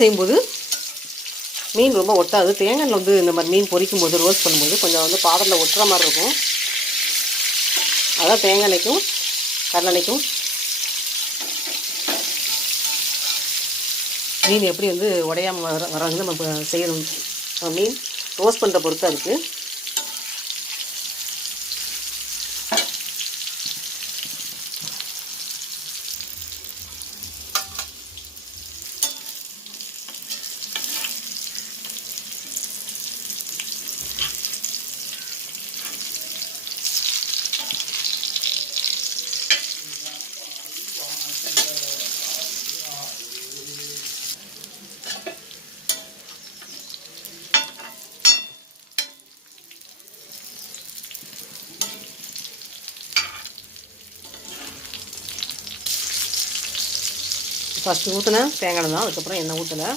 செய்யும்போது மீன் ரொம்ப ஒட்டாது. தேங்காயில் வந்து இந்த மாதிரி மீன் பொரிக்கும் போது ரோஸ்ட் பண்ணும்போது கொஞ்சம் வந்து பாத்திரத்தில் ஒட்டுற மாதிரி இருக்கும். அதான் தேங்காய் எண்ணெய்க்கும் கடலெண்ணெய்க்கும் மீன் எப்படி வந்து உடையாமல் வராங்க நம்ம செய்யணும். மீன் ரோஸ்ட் பண்ணுற பொறுத்தாக இருக்குது. ஃபஸ்ட்டு ஊற்றினேன் தேங்காய் தான், அதுக்கப்புறம் எண்ணெய் ஊற்றலை.